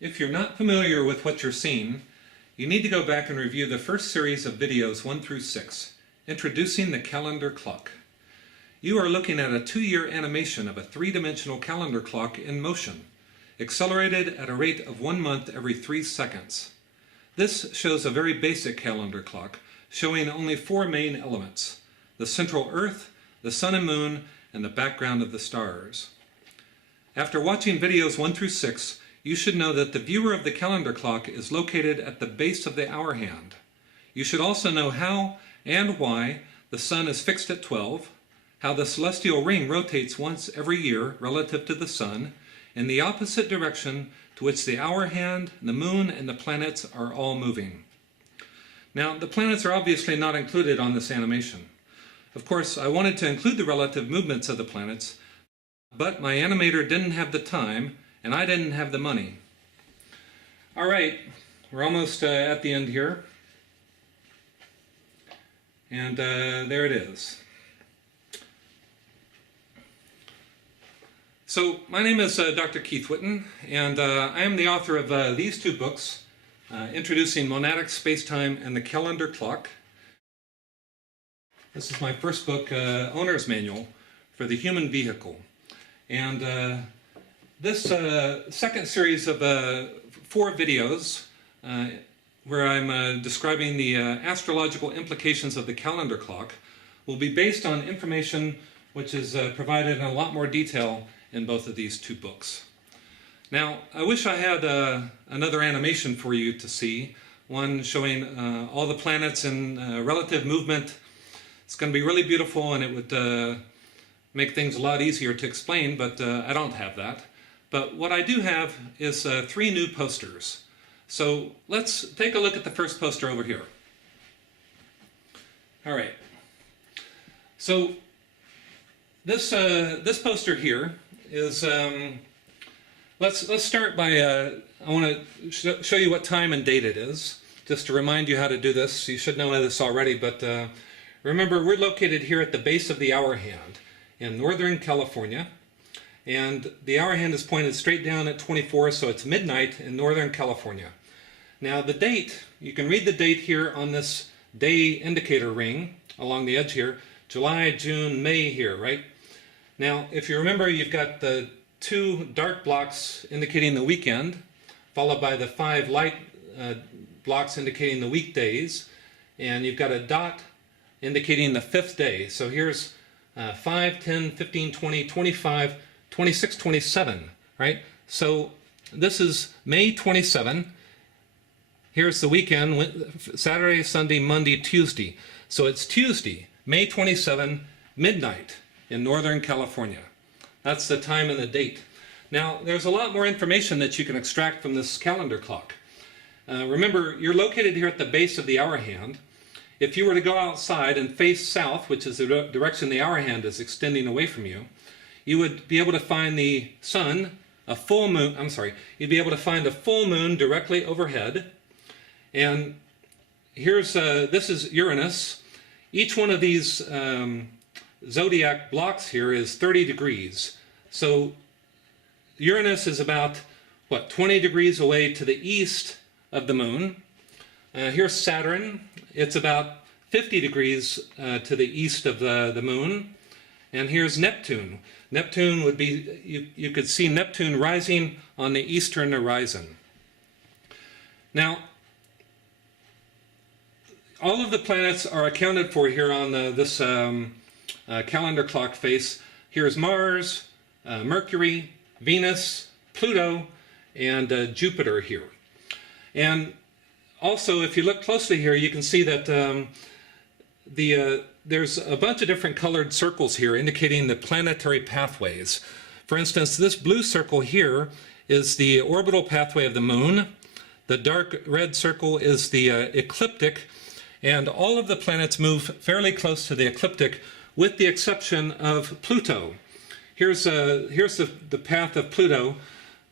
If you're not familiar with what you're seeing, you need to go back and review the first series of videos 1 through 6, introducing the calendar clock. You are looking at a 2-year animation of a 3-dimensional calendar clock in motion, accelerated at a rate of 1 month every 3 seconds. This shows a very basic calendar clock, showing only 4 main elements: the central Earth, the Sun and Moon, and the background of the stars. After watching videos 1 through 6, you should know that the viewer of the calendar clock is located at the base of the hour hand. You should also know how and why the Sun is fixed at 12, how the celestial ring rotates once every year relative to the Sun, in the opposite direction to which the hour hand, the Moon, and the planets are all moving. Now, the planets are obviously not included on this animation. Of course, I wanted to include the relative movements of the planets, but my animator didn't have the time, and I didn't have the money. All right, we're almost at the end here. And there it is. So my name is Dr. Keith Whitten, and I am the author of these 2 books, Introducing Monadic Spacetime and the Calendar Clock. This is my first book, Owner's Manual for the Human Vehicle. And this second series of 4 videos where I'm describing the astrological implications of the calendar clock will be based on information which is provided in a lot more detail in both of these 2 books. Now, I wish I had another animation for you to see, one showing all the planets in relative movement. It's going to be really beautiful, and it would make things a lot easier to explain, but I don't have that. But what I do have is 3 new posters. So let's take a look at the first poster over here. All right. So this poster here is, let's start by, I want to show you what time and date it is, just to remind you how to do this. You should know this already, but remember, we're located here at the base of the hour hand in Northern California. And the hour hand is pointed straight down at 24, so it's midnight in Northern California. Now the date, you can read the date here on this day indicator ring along the edge here, July, June, May here, right? Now, if you remember, you've got the 2 dark blocks indicating the weekend, followed by the 5 light blocks indicating the weekdays, and you've got a dot indicating the 5th day. So here's 5, 10, 15, 20, 25, 26, 27, right? So this is May 27. Here's the weekend, Saturday, Sunday, Monday, Tuesday. So it's Tuesday, May 27, midnight in Northern California. That's the time and the date. Now, there's a lot more information that you can extract from this calendar clock. Remember, you're located here at the base of the hour hand. If you were to go outside and face south, which is the direction the hour hand is extending away from you, you would be able to find the sun, you'd be able to find a full moon directly overhead. And here's, this is Uranus. Each one of these zodiac blocks here is 30 degrees. So Uranus is about, 20 degrees away to the east of the moon. Here's Saturn. It's about 50 degrees to the east of the moon. And here's Neptune. Neptune would be, you could see Neptune rising on the eastern horizon. Now, all of the planets are accounted for here on this calendar clock face. Here's Mars, Mercury, Venus, Pluto, and Jupiter here. And also, if you look closely here, you can see that there's a bunch of different colored circles here indicating the planetary pathways. For instance, this blue circle here is the orbital pathway of the moon. The dark red circle is the ecliptic, and all of the planets move fairly close to the ecliptic with the exception of Pluto. Here's the path of Pluto.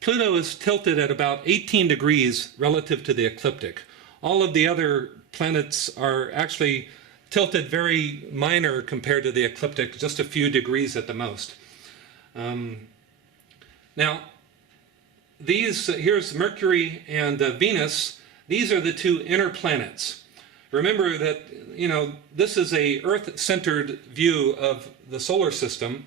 Pluto is tilted at about 18 degrees relative to the ecliptic. All of the other planets are actually tilted very minor compared to the ecliptic, just a few degrees at the most. Now, here's Mercury and Venus. These are the two inner planets. Remember that, this is a Earth-centered view of the solar system,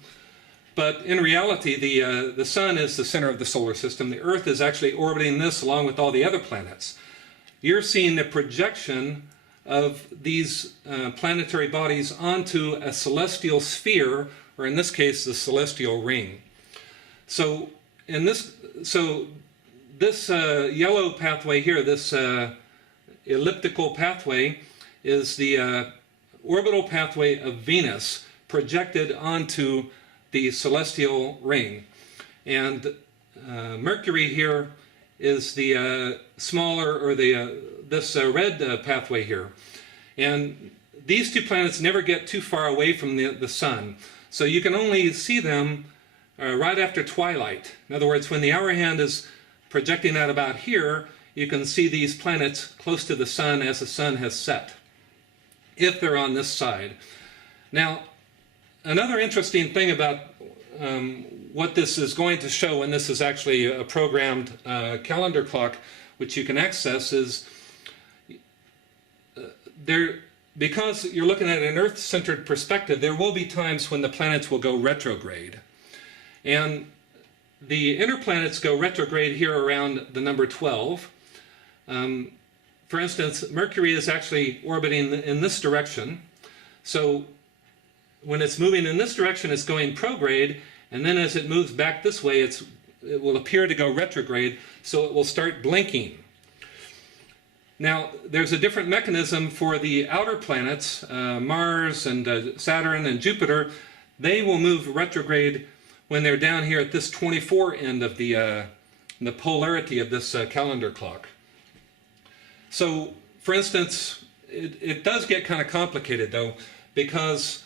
but in reality, the Sun is the center of the solar system. The Earth is actually orbiting this along with all the other planets. You're seeing the projection of these planetary bodies onto a celestial sphere, or in this case, the celestial ring. So this yellow pathway here, this elliptical pathway, is the orbital pathway of Venus projected onto the celestial ring. And Mercury here is the smaller, or this red pathway here. And these two planets never get too far away from the Sun. So you can only see them right after twilight. In other words, when the hour hand is projecting out about here, you can see these planets close to the Sun as the Sun has set, if they're on this side. Now, another interesting thing about what this is going to show, and this is actually a programmed calendar clock which you can access, is because you're looking at an Earth-centered perspective, there will be times when the planets will go retrograde. And the inner planets go retrograde here around the number 12. For instance, Mercury is actually orbiting in this direction. So when it's moving in this direction, it's going prograde, and then as it moves back this way, it will appear to go retrograde, so it will start blinking. Now, there's a different mechanism for the outer planets, Mars and Saturn and Jupiter. They will move retrograde when they're down here at this 24 end of the polarity of this calendar clock. So, for instance, it does get kind of complicated, though, because,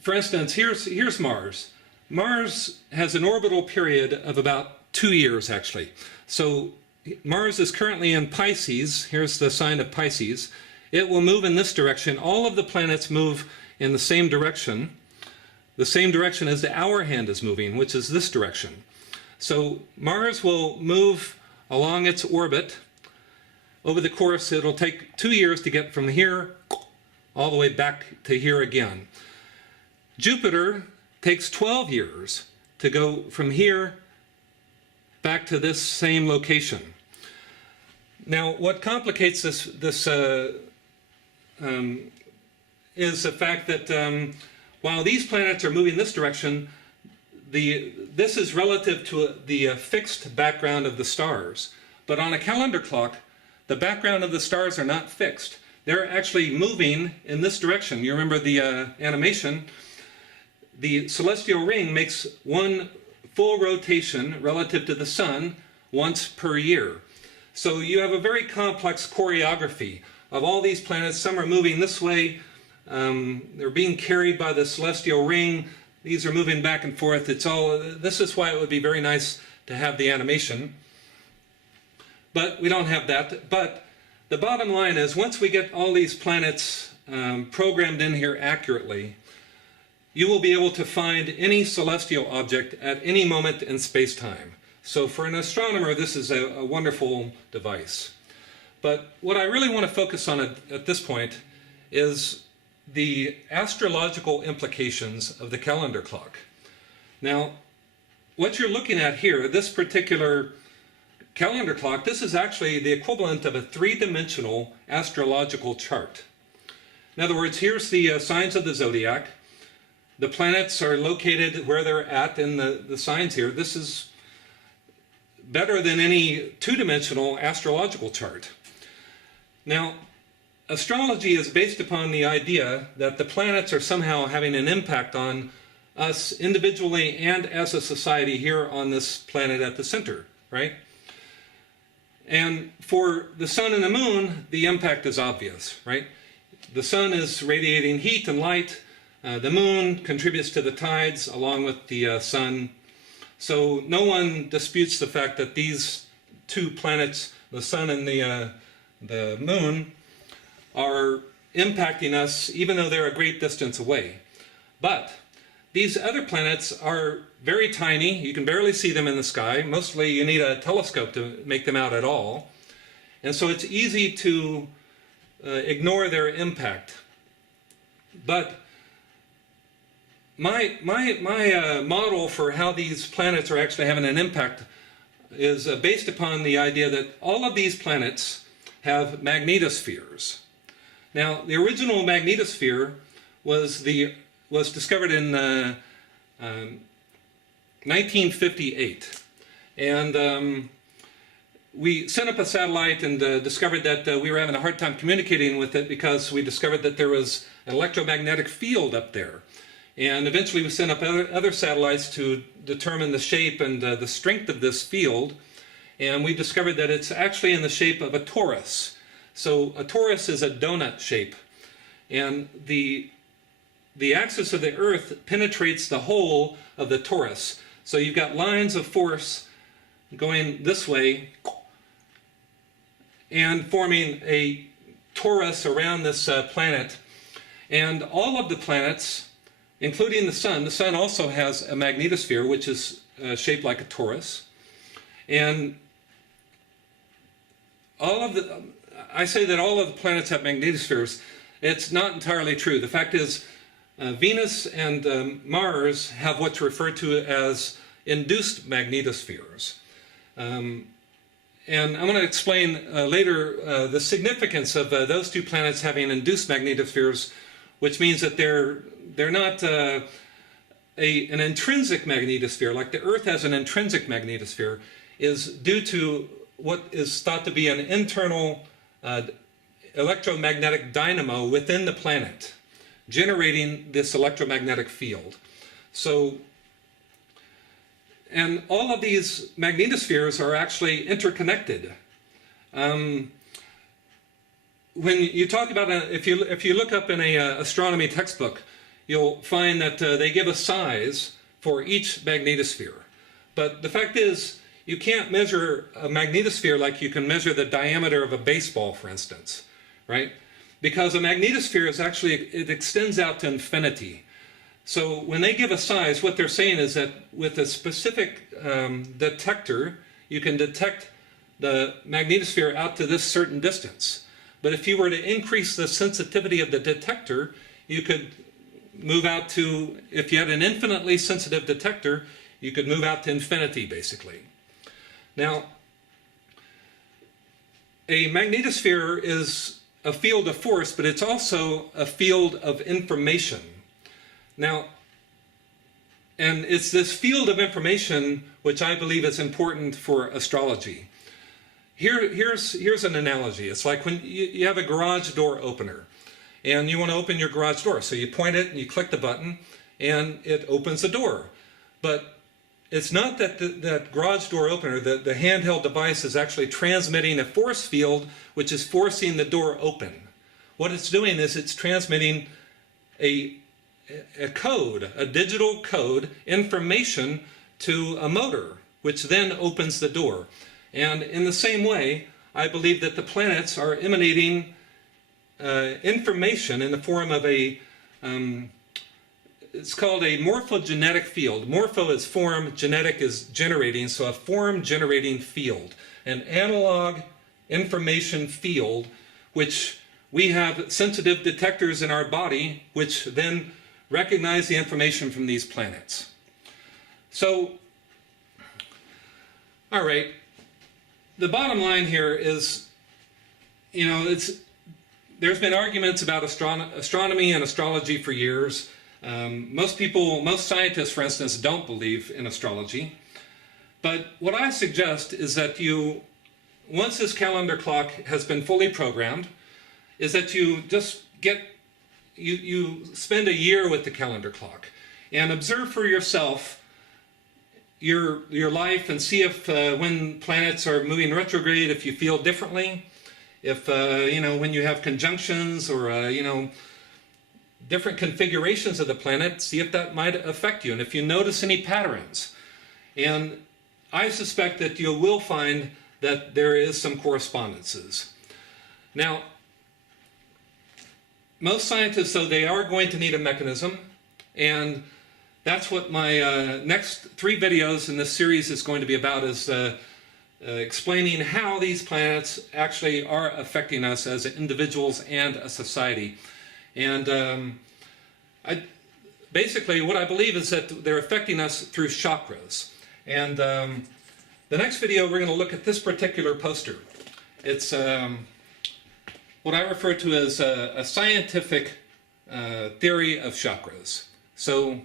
for instance, here's Mars. Mars has an orbital period of about 2 years, actually. So Mars is currently in Pisces. Here's the sign of Pisces. It will move in this direction. All of the planets move in the same direction as the hour hand is moving, which is this direction. So Mars will move along its orbit. Over the course, it'll take 2 years to get from here all the way back to here again. Jupiter takes 12 years to go from here back to this same location. Now, what complicates this is the fact that while these planets are moving this direction, this is relative to the fixed background of the stars. But on a calendar clock, the background of the stars are not fixed. They're actually moving in this direction. You remember the animation? The celestial ring makes one full rotation relative to the Sun once per year. So you have a very complex choreography of all these planets. Some are moving this way. They're being carried by the celestial ring. These are moving back and forth. This is why it would be very nice to have the animation. But we don't have that. But the bottom line is, once we get all these planets programmed in here accurately, you will be able to find any celestial object at any moment in space-time. So for an astronomer, this is a wonderful device. But what I really want to focus on at this point is the astrological implications of the calendar clock. Now, what you're looking at here, this particular calendar clock, this is actually the equivalent of a three-dimensional astrological chart. In other words, here's the signs of the zodiac. The planets are located where they're at in the signs here. This is better than any two-dimensional astrological chart. Now, astrology is based upon the idea that the planets are somehow having an impact on us individually and as a society here on this planet at the center, right? And for the Sun and the Moon, the impact is obvious, right? The Sun is radiating heat and light. The Moon contributes to the tides along with the Sun. So no one disputes the fact that these two planets, the Sun and the Moon, are impacting us even though they're a great distance away. But these other planets are very tiny. You can barely see them in the sky. Mostly you need a telescope to make them out at all. And so it's easy to ignore their impact. But my model for how these planets are actually having an impact is based upon the idea that all of these planets have magnetospheres. Now, the original magnetosphere was discovered in 1958, and we sent up a satellite and discovered that we were having a hard time communicating with it because we discovered that there was an electromagnetic field up there. And eventually we sent up other satellites to determine the shape and the strength of this field. And we discovered that it's actually in the shape of a torus. So a torus is a donut shape. And the axis of the Earth penetrates the whole of the torus. So you've got lines of force going this way and forming a torus around this planet. And all of the planets, including the sun also has a magnetosphere, which is shaped like a torus. And I say that all of the planets have magnetospheres. It's not entirely true. The fact is, Venus and Mars have what's referred to as induced magnetospheres. And I'm going to explain later the significance of those two planets having induced magnetospheres, which means that they're not an intrinsic magnetosphere, like the Earth has an intrinsic magnetosphere, is due to what is thought to be an internal electromagnetic dynamo within the planet, generating this electromagnetic field. So, and all of these magnetospheres are actually interconnected. When you talk about, if you look up in a astronomy textbook, you'll find that they give a size for each magnetosphere. But the fact is, you can't measure a magnetosphere like you can measure the diameter of a baseball, for instance, right? Because a magnetosphere is actually, it extends out to infinity. So when they give a size, what they're saying is that with a specific detector, you can detect the magnetosphere out to this certain distance. But if you were to increase the sensitivity of the detector, you could move out to, if you had an infinitely sensitive detector, you could move out to infinity, basically. Now, a magnetosphere is a field of force, but it's also a field of information. Now, and it's this field of information which I believe is important for astrology. Here's an analogy. It's like when you have a garage door opener, and you want to open your garage door. So you point it and you click the button, and it opens the door. But it's not that that garage door opener, the handheld device, is actually transmitting a force field which is forcing the door open. What it's doing is it's transmitting a code, a digital code, information to a motor, which then opens the door. And in the same way, I believe that the planets are emanating information in the form of it's called a morphogenetic field. Morpho is form, genetic is generating, so a form-generating field. An analog information field, which we have sensitive detectors in our body, which then recognize the information from these planets. So, all right, the bottom line here is, there's been arguments about astronomy and astrology for years. Most scientists, for instance, don't believe in astrology. But what I suggest is that once this calendar clock has been fully programmed, is that you just you spend a year with the calendar clock and observe for yourself your life and see if when planets are moving retrograde, if you feel differently, if when you have conjunctions or different configurations of the planet, see if that might affect you, and if you notice any patterns. And I suspect that you will find that there is some correspondences. Now, most scientists, though, they are going to need a mechanism, and that's what my next 3 videos in this series is going to be about, is explaining how these planets actually are affecting us as individuals and a society. And basically what I believe is that they're affecting us through chakras. And the next video we're going to look at this particular poster. It's what I refer to as a scientific theory of chakras. So,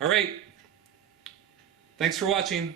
all right, thanks for watching.